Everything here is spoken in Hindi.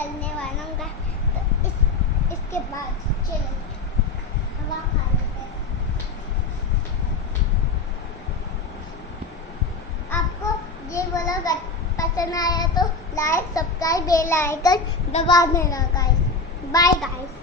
निकलने वाला हूँ तो इसके बाद चलो हवा खा लेते हैं। आपको ये व्लॉग पसंद आया तो लाइक सब्सक्राइब बेल आइकन दबा देना गाइस। Bye guys.